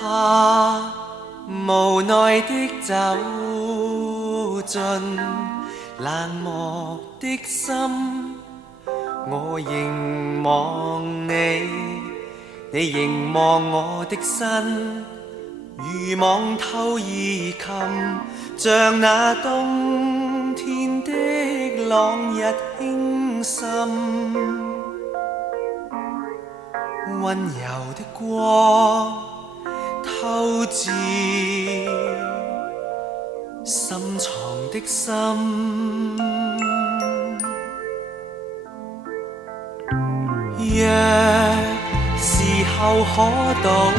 他無奈的走進冷漠的心，我凝望你，你凝望我的身，如望透兒琴，像那冬天的朗日輕滲，溫柔的光透至深藏的心。若時候可倒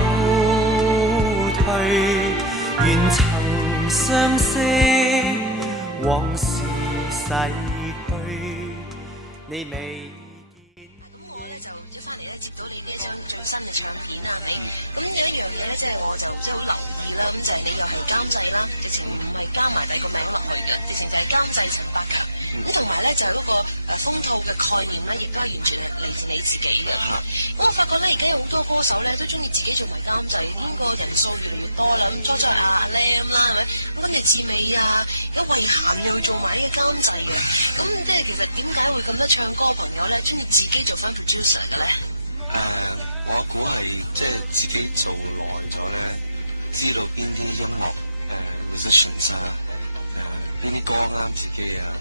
退，願曾相識，往事逝去，你未。就一翻嚟咧，接到你呢一張最新嘅唱片啦，係咪？咁有一樣嘢咧，即係我就即係好留意啦。咁就係你又係監製啦，直情唔係加埋第二個名落去嘅，直情就係監製陳百強。咁同埋咧就係嗰個風套嘅概念咧，亦都係完全係嚟自你自己嘅。咁我發覺咧，而家有好多歌手咧都中意自己做埋監製，呢個人數越嚟越多啦。咁初係阿 Lam 啦，係咪？咁跟住志美啊，而家慧嫻又要做埋呢個監製嘅。咁即係其實點解會咁多唱歌朋友咧，中意自己做翻 producer 嘅咧？我估係即係自己做耐咗咧，知道邊啲音樂musicians 啊，邊啲歌啱自己啊，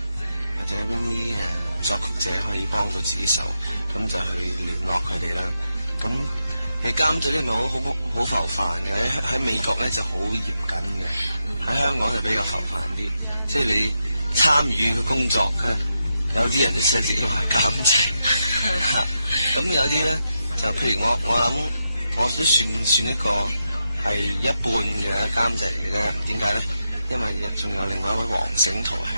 或者邊啲作曲者可以幫到自己手，咁就去聯絡佢哋啦。咁監製呢咪好浮泛嘅，喺美國咧就好嚴謹嘅，喺香港就比較浮泛啲。即係你參與嘅工作咧，有啲人都寫自己話監製，咁有啲咧。就譬如我諗，我都算一個係一半嘅監製嚟嘅啫。點解咧？因為仲有另外一位黃醒圖係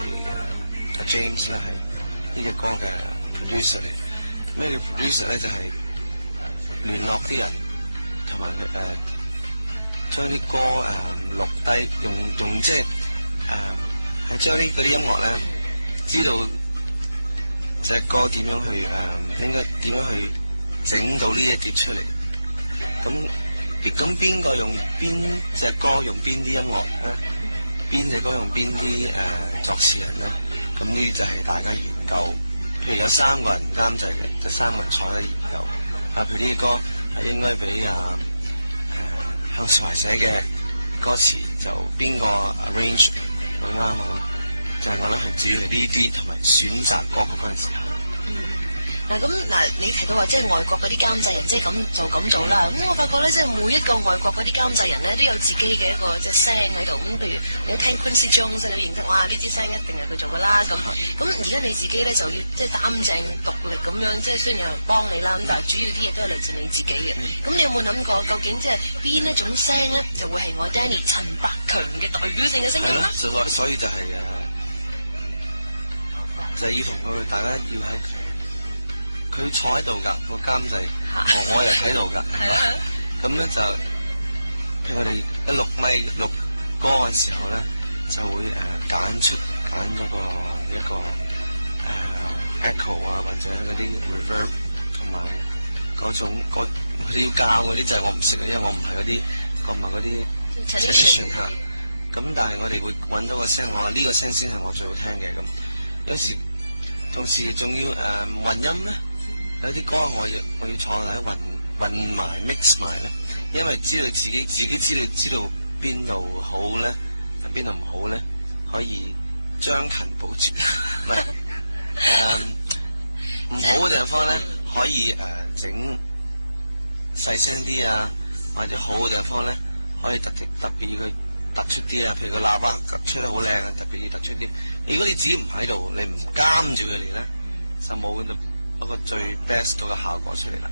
阿 James 咧，係呢隻歌嘅 producer 嚟。咩叫 producer 咧？就係聯絡啲人，同埋佢將啲歌錄低，用即係係將嗰啲音樂咧，知道隻歌點樣去應該點樣去整到呢一碟出嚟，咁邊個用邊隻歌用邊啲音樂咧？邊隻歌用邊啲作詞人咧？咁呢啲就係大家研究。譬如有3個人監製嘅，就3個人坐低研究。譬如呢啲歌係應該俾向少華寫嘅歌詞，就邊個 arrange 會啱啊？咁就係我諗係主要係呢啲，同埋選擇歌曲嗰陣時候。你提到話即係外國嗰啲監製人即係咁做啦。咁我發覺咧，即係每一個外國嗰啲監製人咧都有自己嘅一個即係聲喺度。咁譬如你聽 Quincy Jones，你認得哇呢支聲一定係佢做噶啦。咁而家你自己咧就要即係擔正獨力咁樣，即係雖然有人幫你啦，咁但係主要啲嘢都係嚟自你自己嘅。咁你有冇諗過究竟即係邊一種聲咧就會係我 Danny 陳百強嘅代表性嘅聲音咧？所以就係就係要同佢大家要喺。佢坐喺度㗎，個監製，我又喺度㗎，咁咧就，譬如我哋一錄咪錄歌嘅時候咧，就會揀嗰個一個echo 啊，或者嗰啲 reverb 同埋嗰種佢哋要教嗰啲就係我唔識嘅，因為我唔係嗰啲，唔係嗰啲 technician 嚇。咁但係我哋會揾到個聲，我話呢個聲先係我最好聽嘅咁。有時同時仲要混音咧。有啲歌我要坐喺混埋 mix 埋咧，因為知道自己知道邊度好咧，邊度唔好咧，可以將勤補拙。唔係唔好嘅地方咧，可以整細聲啲啊，或者好嘅地方咧，可以特別去突出啲啊。譬如個喇叭吹得好靚啊，特別要突出啲。如果你自己唔喺度，你唔監住佢嚟咧，就冇一個最 best 嗰個效果出嚟啦。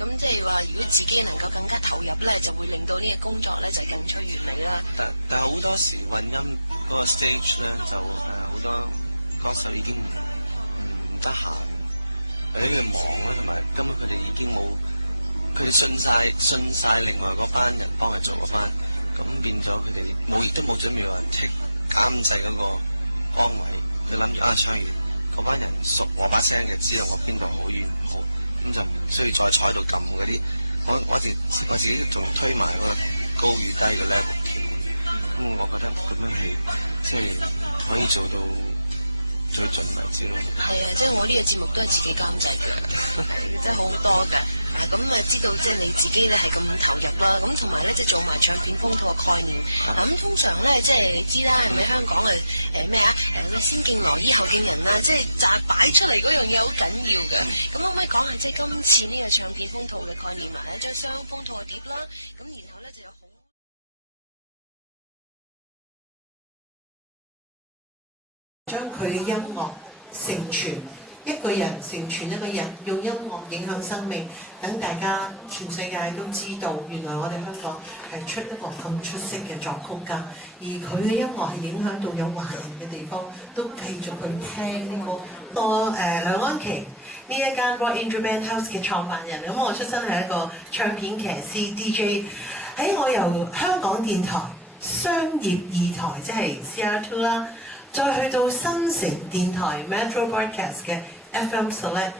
咁即係話，如果自己能夠更加投入咧，就會令到呢個工作咧就更趨完美啦。但係好多時混音嗰個 stage 咧，就好多歌手已經唔得閒，或者佢哋忙啦，同埋根本佢哋已經冇，佢哋信晒另外嗰班人幫佢做嗰班，咁變咗佢哋亦都冇準備話剔監製嗰個崗位，佢諗住唱完。嗰班人熟我把聲嘅，知道我邊度好遠唔好，咁就唔需要再坐喺度撳嗰啲。我自己仲推埋嗰個高與低嘅 level 添。咁我覺得咁樣係即係可以做到最盡為止咯。係啊，即係我呢個節目都係自己監製嘅，係真係好多㗎。咁知道即係你自己咧係咁投入啦，咁同埋咧即係做埋唱片封套嘅概念。咁通常咧即係你知啦，係咪香港咩啊？先敬羅衣後敬人啦，即係擺出嚟嗰樣嘢好緊要嘅。咁可唔可以講下即係今次呢個唱片封套嘅概念啊？係一張雙封套嘅碟啦，咁然後咧就有好將佢嘅音樂承傳，一個人承傳一個人，用音樂影響生命，等大家全世界都知道，原來我哋香港係出一個咁出色嘅作曲家，而佢嘅音樂係影響到有華人嘅地方都繼續去聽呢個。梁安琪呢一間 Rock Angel Band House 嘅創辦人，咁我出身係一個唱片騎師 DJ， 喺我由香港電台商業二台即係 CR2 啦。再去到新城電台 Metro Broadcast 嘅 FM Select，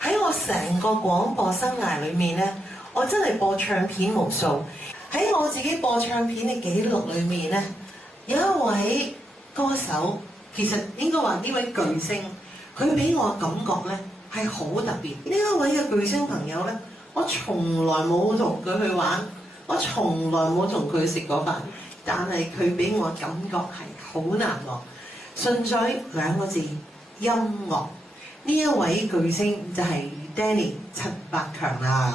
喺我成個廣播生涯裏面呢，我真係播唱片無數。喺我自己播唱片嘅記錄裏面呢，有一位歌手，其實應該話呢位巨星，佢俾我感覺呢係好特別。呢一位嘅巨星朋友呢，我從來冇同佢去玩，我從來冇同佢食過飯，但係佢俾我感覺係好難忘。順嘴兩個字，音樂。呢一位巨星就係 Danny 陳百強啦。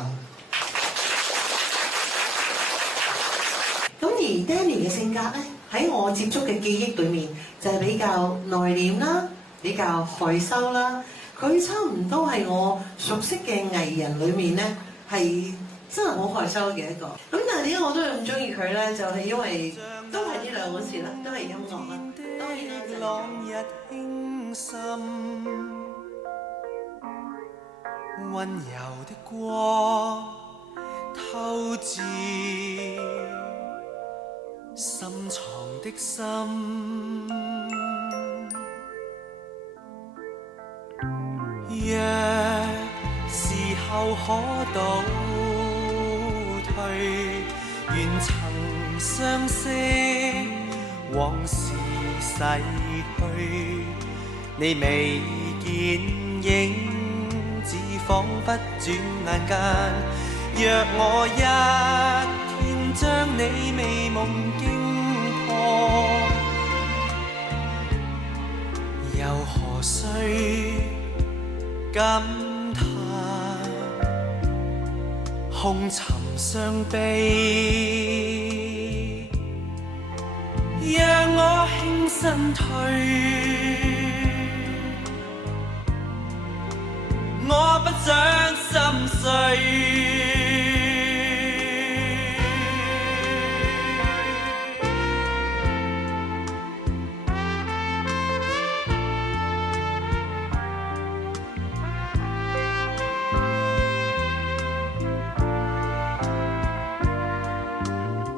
咁而 Danny 嘅性格咧，喺我接觸嘅記憶裏面就係比較內斂啦，比較害羞啦。佢差唔多係我熟悉嘅藝人裏面咧，係真係好害羞嘅一個。咁但係點解我都係咁中意佢咧？就係因為都係呢兩個字啦，都係音樂啦。當然啦，就係朗日輕滲，溫柔的光透至深藏的心。若時候可倒退，願曾相識，往事逝去，你未見影子，彷彿轉眼間。若我一天將你美夢經破，又何須感嘆紅塵傷悲？讓我輕身退，我不想心碎。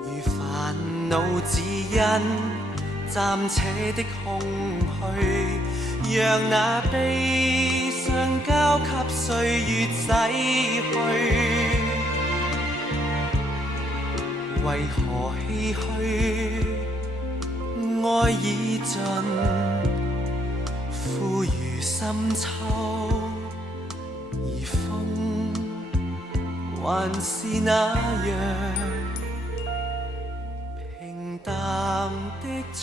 如煩惱只因暫且的空虛，讓那悲傷交給歲月洗去。為何唏噓？愛已盡，苦如深秋，而風還是那樣平淡的吹。